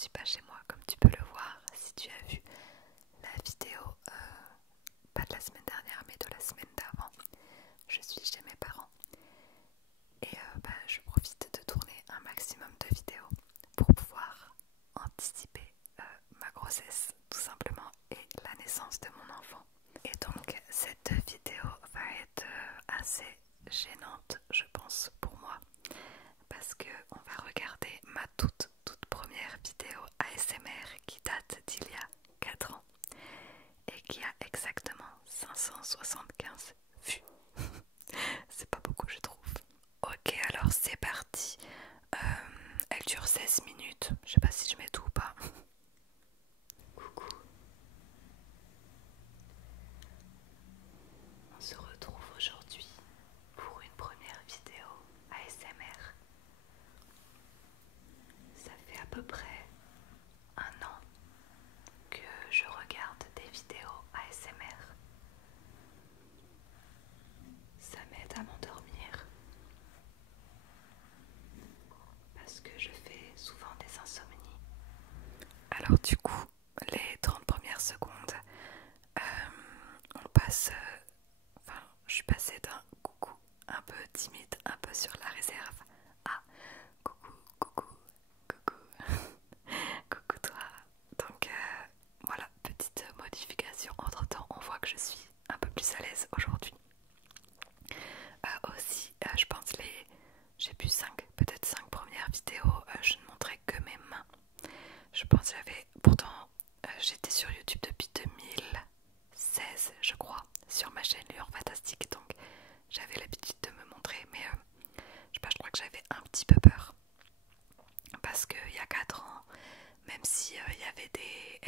suis pas chez moi comme tu peux le voir si tu as vu la vidéo, pas de la semaine dernière mais de la semaine d'avant. Je suis chez mes parents et je profite de tourner un maximum de vidéos pour pouvoir anticiper ma grossesse tout simplement et la naissance de mon enfant. Et donc cette vidéo va être assez gênante je pense pour moi parce que on va regarder ma toute première vidéo ASMR qui date d'il y a 4 ans et qui a exactement 575 vues. C'est pas beaucoup je trouve. Ok, alors c'est parti. Elle dure 16 minutes. Je sais pas si je mets tout ou pas. Coucou. On se retrouve aujourd'hui pour une première vidéo ASMR. Ça fait à peu près un an que je regarde des vidéos ASMR. Ça m'aide à m'endormir parce que je fais souvent des insomnies. Alors du coup, les 30 premières secondes, on passe, je suis passée d'un coucou un peu timide, un peu sur la réserve, à coucou, coucou, coucou, coucou toi. Donc voilà, petite modification. Entre temps, on voit que je suis un peu plus à l'aise aujourd'hui. Aussi, je pense j'ai pu 5, peut-être 5 premières vidéos, je ne montrais que mes mains. Je pense que pourtant j'étais sur YouTube depuis 2016 je crois, sur ma chaîne Lueur Fantastique, donc j'avais l'habitude de me montrer, mais je sais pas, je crois que j'avais un petit peu peur. Parce qu'il y a 4 ans, même si il y avait des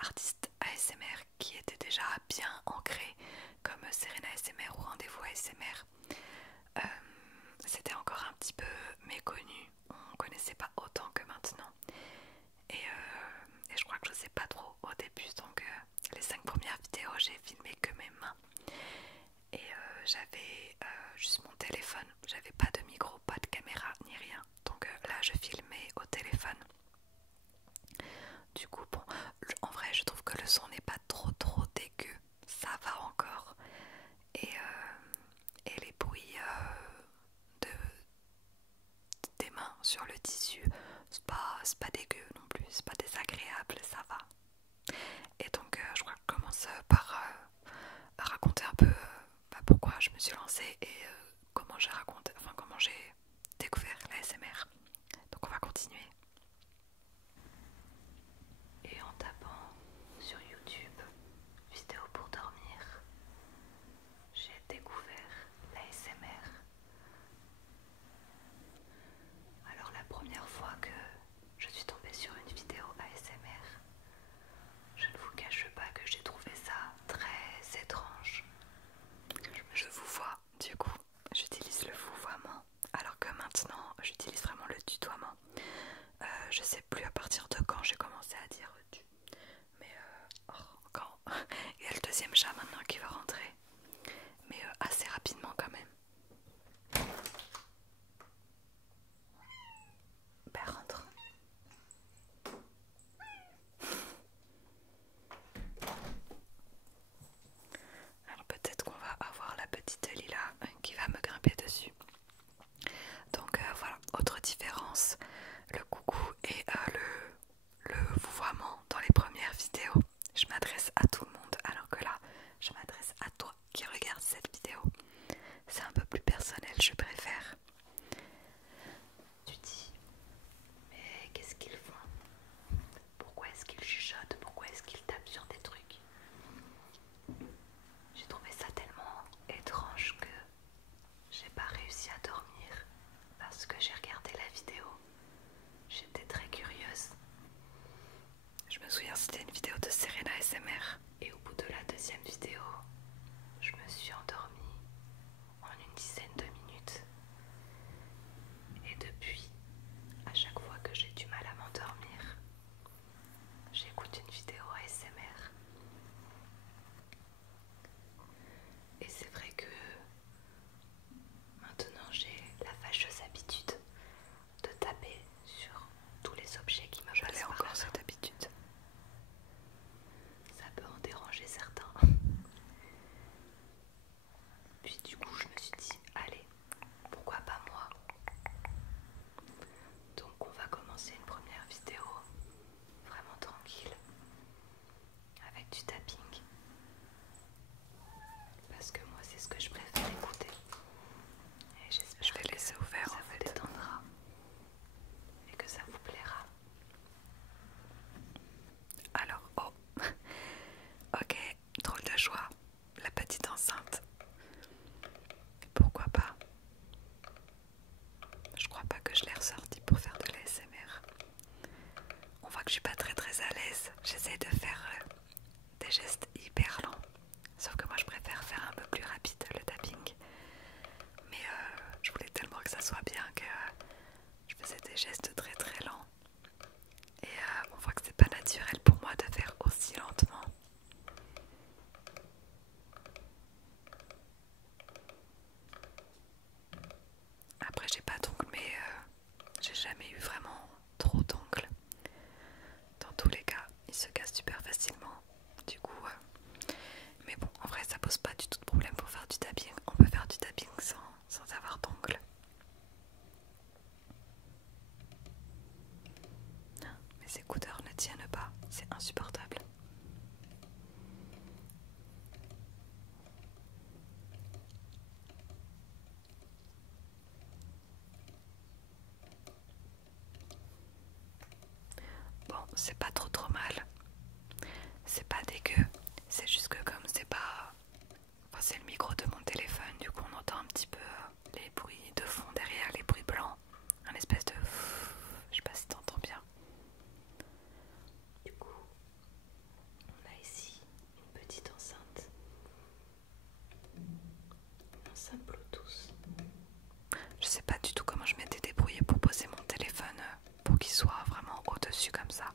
artistes ASMR qui étaient déjà bien ancrés, comme Serena ASMR ou Rendez-vous ASMR, c'était encore un petit peu méconnu, on connaissait pas autant que maintenant. Et je crois que je sais pas trop au début, donc les 5 premières vidéos j'ai filmé que mes mains. Et j'avais juste mon téléphone, j'avais pas de micro, pas de caméra ni rien, donc là je filmais au téléphone. Du coup bon, en vrai je trouve que le son n'est pas trop dégueu, ça va encore. Et les bruits de, des mains sur le tissu, c'est pas dégueu non plus, c'est pas désagréable, ça va. Et donc je crois que je commence par raconter un peu pourquoi je me suis lancée et comment j'ai raconté, enfin comment j'ai découvert la SMR. Donc on va continuer. Et en tapant sur YouTube vidéo pour dormir, j'ai découvert la SMR. Alors la première fois que je suis tombée sur une vidéo ASMR, je ne vous cache pas que j'ai trouvé ça très étrange. Je vous vois, du coup, j'utilise le vouvoiement, alors que maintenant j'utilise vraiment le tutoiement. Je sais plus à partir de quand j'ai commencé à dire tu, mais quand il y a le deuxième chat maintenant qui va rentrer, mais assez rapidement quand même. Ben rentre. Alors peut-être qu'on va avoir la petite Lila qui va me grimper dessus. Donc voilà, autre différence, le coucou et le vouvoiement dans les premières vidéos. Je m'adresse à tout le monde alors que là, je m'adresse à toi qui regarde cette vidéo. C'est un vraiment trop d'ongles. Dans tous les cas, ils se cassent super facilement. Du coup, mais bon, en vrai, ça pose pas du tout de problème pour faire du tapping. On peut faire du tapping sans avoir d'ongles. Mes écouteurs ne tiennent pas, c'est insupportable. Bon, c'est pas trop mal. C'est pas dégueu. C'est juste que comme c'est pas... Enfin, c'est le micro de mon téléphone, du coup on entend un petit peu les bruits de fond derrière, les bruits blancs. Un espèce de... Je sais pas si t'entends bien. Du coup, on a ici une petite enceinte. Une enceinte Bluetooth. Je sais pas du tout comment je m'étais débrouillée pour poser mon téléphone pour qu'il soit vraiment au-dessus comme ça.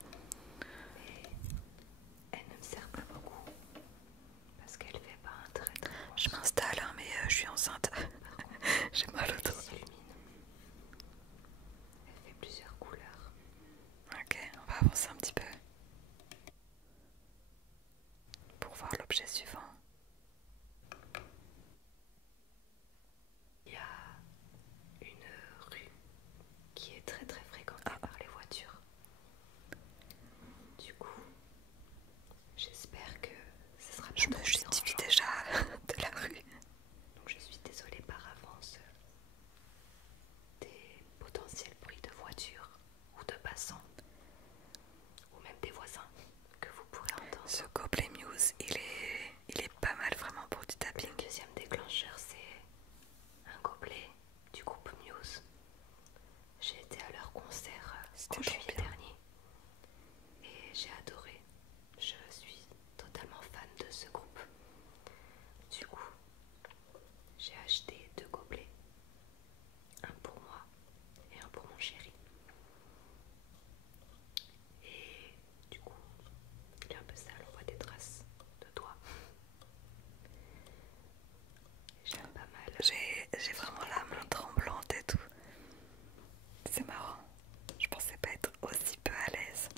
Mais elle ne me sert pas beaucoup parce qu'elle fait pas un très bon. Je m'installe hein, mais je suis enceinte. J'ai mal au dos. Elle s'illumine. Elle fait plusieurs couleurs. Ok, on va avancer un petit peu pour voir l'objet suivant. Il y a une rue qui est très fréquentée par les voitures. Du coup, j'espère que ce sera pas trop dérangeant. Je me justifie déjà de la rue. Donc je suis désolée par avance des potentiels bruits de voitures ou de passants ou même des voisins que vous pourrez entendre. Ce gobelet Muse, il est pas mal vraiment pour du tapping. Le deuxième déclencheur, c'est un gobelet du groupe Muse. J'ai été à leur concert en juillet dernier et j'ai adoré. Je suis totalement fan de ce groupe. Du coup, j'ai acheté 2 gobelets. Un pour moi et un pour mon chéri. Et du coup, il est un peu sale, on voit des traces de doigts. J'aime pas mal. J'ai vraiment la main tremblante et tout. C'est marrant. Je pensais pas être aussi peu à l'aise.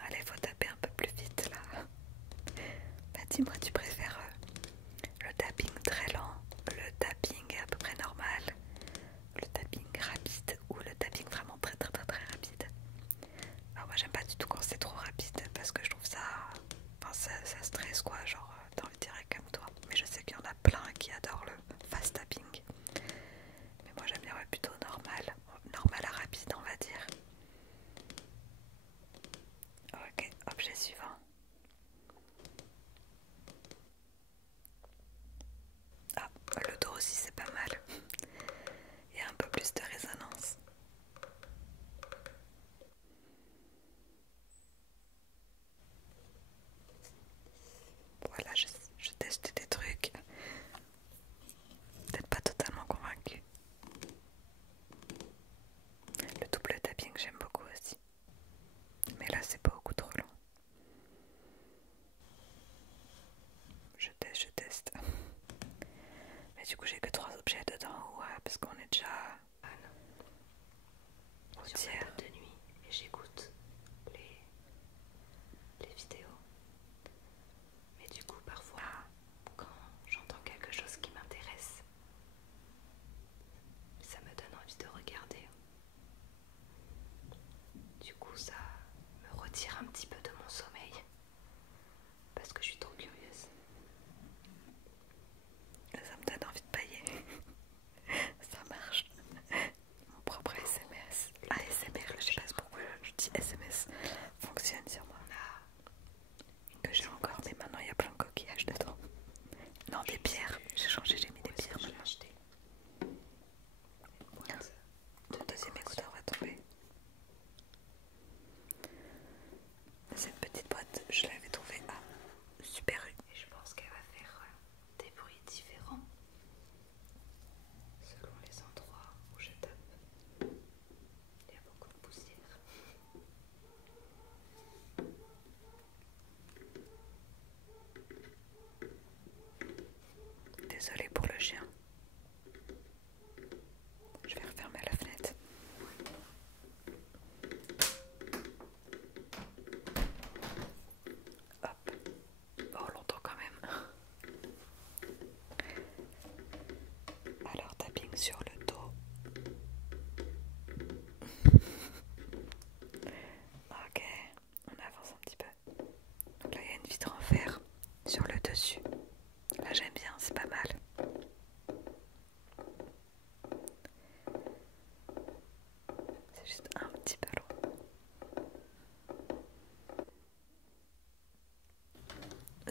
Allez, faut taper un peu plus vite là. Bah dis-moi, tu préfères le tapping très lent, le tapping à peu près normal, le tapping rapide ou le tapping vraiment très rapide? Alors moi j'aime pas du tout quand c'est trop rapide parce que je trouve ça... Enfin ça stresse quoi, genre t'as envie de dire comme toi. Mais je sais qu'il y en a plein qui adorent le fast tapping. Mais moi j'aime bien plutôt normal à rapide on va dire. Ok, objet suivant. Ah, le dos aussi c'est pas mal. Il y a un peu plus de résonance. Voilà, je teste des trucs. Peut-être pas totalement convaincue. Le double tapping j'aime beaucoup aussi. Mais là c'est beaucoup trop long. Je teste. Mais du coup j'ai que 3 objets dedans, ouais, parce qu'on est déjà au tiers de nuit et j'écoute les vidéos. Mais du coup parfois quand j'entends quelque chose qui m'intéresse, ça me donne envie de regarder. Du coup ça me retire un petit peu de mon sommeil parce que je suis trop curieuse. Ça me donne envie de pas y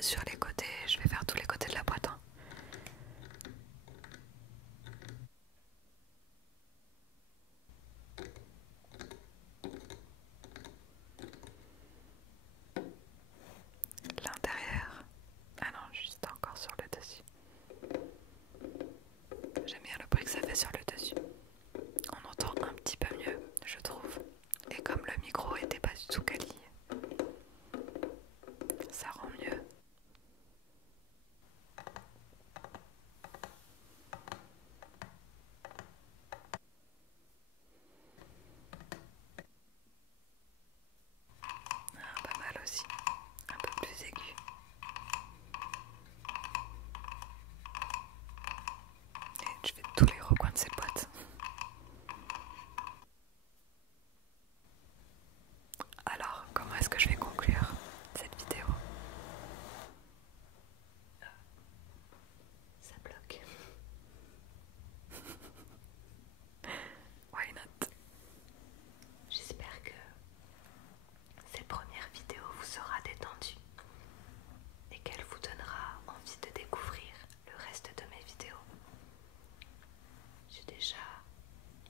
sur les côtés, je vais faire tous les côtés de la boîte. Hein. L'intérieur. Ah non, juste encore sur le dessus. J'aime bien le bruit que ça fait sur le dessus. On entend un petit peu mieux, je trouve. Et comme le micro était pas du tout quali, ça rend mieux. Ah, pas mal aussi, un peu plus aigu. Et je fais tous les recoins de cette boîte. Alors, comment est-ce que je vais conclure cette vidéo? Ça bloque. Why not? J'espère que cette première vidéo vous sera détendue et qu'elle vous donnera envie de découvrir le reste de mes vidéos. J'ai déjà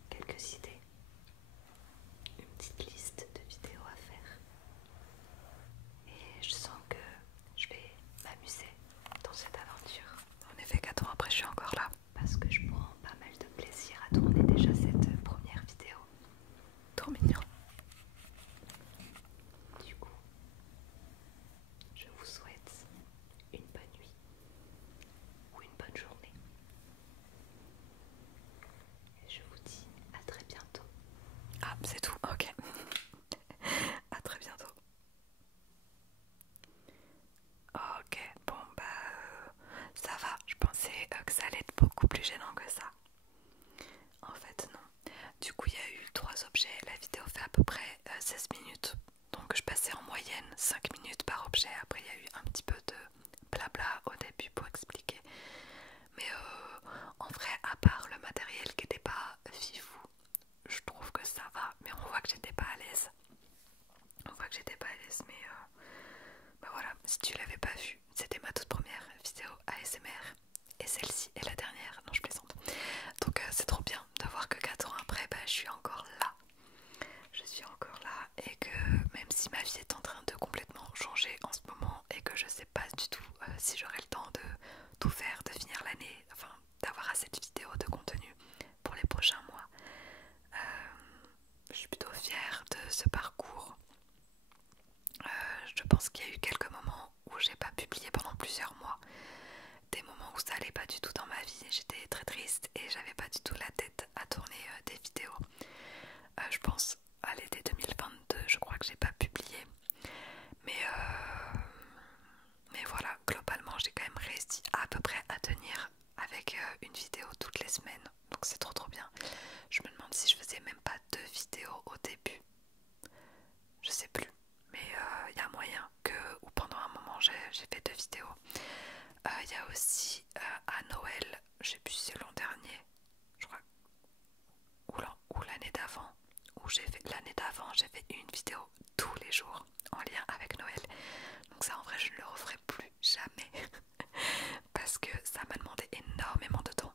quelques idées, une petite liste de vidéos à faire et je sens que je vais m'amuser dans cette aventure. En effet, 4 ans après, je suis encore là parce que je prends pas mal de plaisir à tourner déjà cette première vidéo. Trop mignon. Du coup, je vous souhaite une bonne nuit ou une bonne journée. Et je vous dis à très bientôt. Ah, c'est tout, ok. À très bientôt. Ok, bon bah ça va. Je pensais que ça allait être beaucoup plus gênant que ça. En fait non. Du coup il y a eu 3 objets. La vidéo fait à peu près 16 minutes. Donc je passais en moyenne 5 minutes par objet. Après il y a eu un petit peu de blabla au début pour expliquer. Mais en vrai, à part le matériel qui n'était pas fifou, je trouve que ça va. Mais on voit que j'étais pas à l'aise. Mais bah voilà, si tu l'avais pas vu, c'était ma toute première vidéo ASMR. Et celle-ci est la dernière. Non, je plaisante. Donc c'est trop bien de voir que 4 ans après, bah, je suis encore là. Et que même si ma vie est en train de complètement changer en ce moment et que je sais pas du tout si j'aurai le temps de tout faire, de finir l'année, enfin d'avoir assez de vidéos de contenu pour les prochains mois, je suis plutôt fière de ce parcours. Je pense qu'il y a eu quelques moments où j'ai pas publié pendant plusieurs mois, des moments où ça allait pas du tout dans ma vie, j'étais très triste et j'avais pas du tout la tête à tourner des vidéos. Je pense à l'été 2022, je crois que j'ai pas publié, mais voilà, globalement j'ai quand même réussi à peu près à tenir avec une vidéo toutes les semaines, donc c'est trop bien. Je me demande si je faisais même pas 2 vidéos au début, je sais plus, mais il y a moyen que, ou pendant un moment j'ai fait 2 vidéos. Il y a aussi à Noël, je sais plus si c'est l'an dernier, je crois, ou l'année d'avant, j'ai fait une vidéo tous les jours en lien avec Noël. Donc ça en vrai je ne le referai plus jamais parce que ça m'a demandé énormément de temps,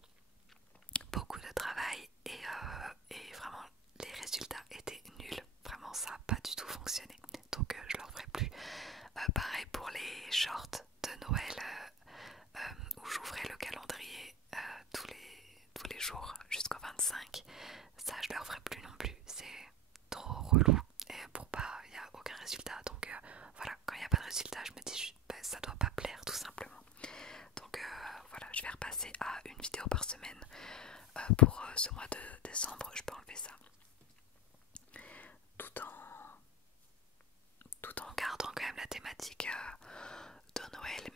beaucoup de travail et vraiment les résultats étaient nuls. Vraiment ça n'a pas du tout fonctionné. Donc je le referai plus. Pareil pour les shorts de Noël où j'ouvrais le calendrier tous les jours jusqu'au 25. Ça je le referai plus non plus. C'est trop relou et pour pas, il n'y a aucun résultat. Donc voilà, quand il n'y a pas de résultat, je me dis bah, ça doit pas plaire tout simplement. Donc voilà, je vais repasser à une vidéo par semaine pour ce mois de décembre. Je peux enlever ça tout en gardant quand même la thématique de Noël,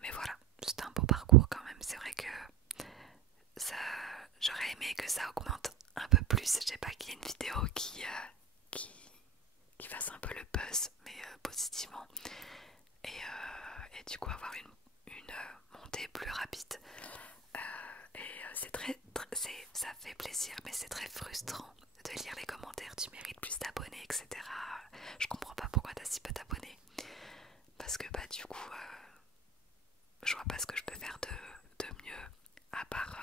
mais voilà, c'est un beau parcours quand même. C'est vrai que ça, j'aurais aimé que ça augmente un peu plus. Je sais pas, qu'il y ait une vidéo qui fasse un peu le buzz, mais positivement, et du coup avoir une montée plus rapide. Ça fait plaisir, mais c'est très frustrant de lire les commentaires. Tu mérites plus d'abonnés, etc. Je comprends pas pourquoi t'as si peu d'abonnés. parce que bah du coup je vois pas ce que je peux faire de mieux à part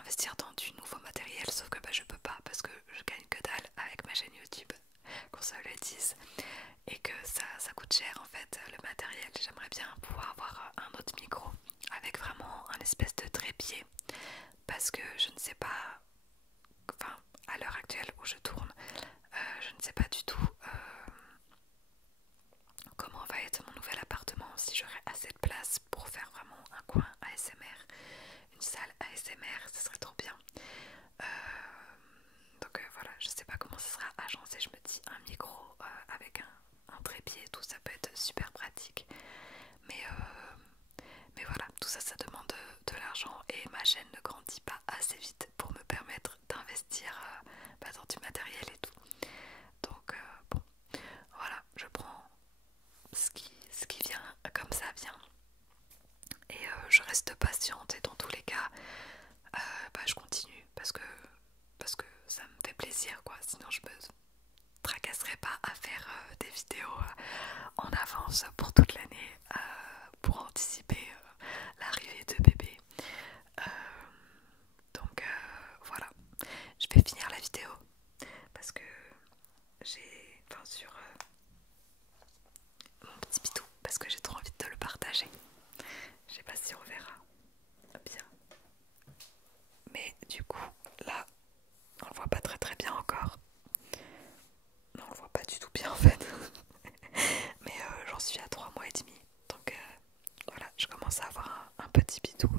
investir dans du nouveau matériel, sauf que bah je peux pas parce que je gagne que dalle avec ma chaîne YouTube, qu'on se le dise, et que ça coûte cher en fait le matériel. J'aimerais bien pouvoir avoir un autre micro avec vraiment un espèce de trépied, parce que je ne sais pas, enfin à l'heure actuelle où je tourne, je ne sais pas du tout comment va être mon nouvel appartement, si j'aurai assez de place pour faire vraiment un coin ASMR, une salle ASMR, ce serait trop bien. Donc voilà, je sais pas comment ce sera agencé. Je me dis un micro avec un trépied et tout, ça peut être super pratique. Mais voilà, tout ça, ça demande de l'argent et ma chaîne ne grandit pas assez vite pour me permettre d'investir dans du matériel et tout. Donc bon, voilà, je prends ce qui vient comme ça vient. Et je reste patiente et dans tous les cas, je continue parce que ça me fait plaisir quoi. Sinon je me tracasserai pas à faire des vidéos en avance pour toute l'année pour anticiper l'arrivée de bébé. Euh, donc voilà, je vais finir la vidéo parce que j'ai, enfin sur mon petit bidou, parce que j'ai trop envie de le partager. Je sais pas si on verra bien, mais du coup là on le voit pas très bien encore. Non, on le voit pas du tout bien en fait. Mais j'en suis à 3 mois et demi. Donc voilà, je commence à avoir un petit bidou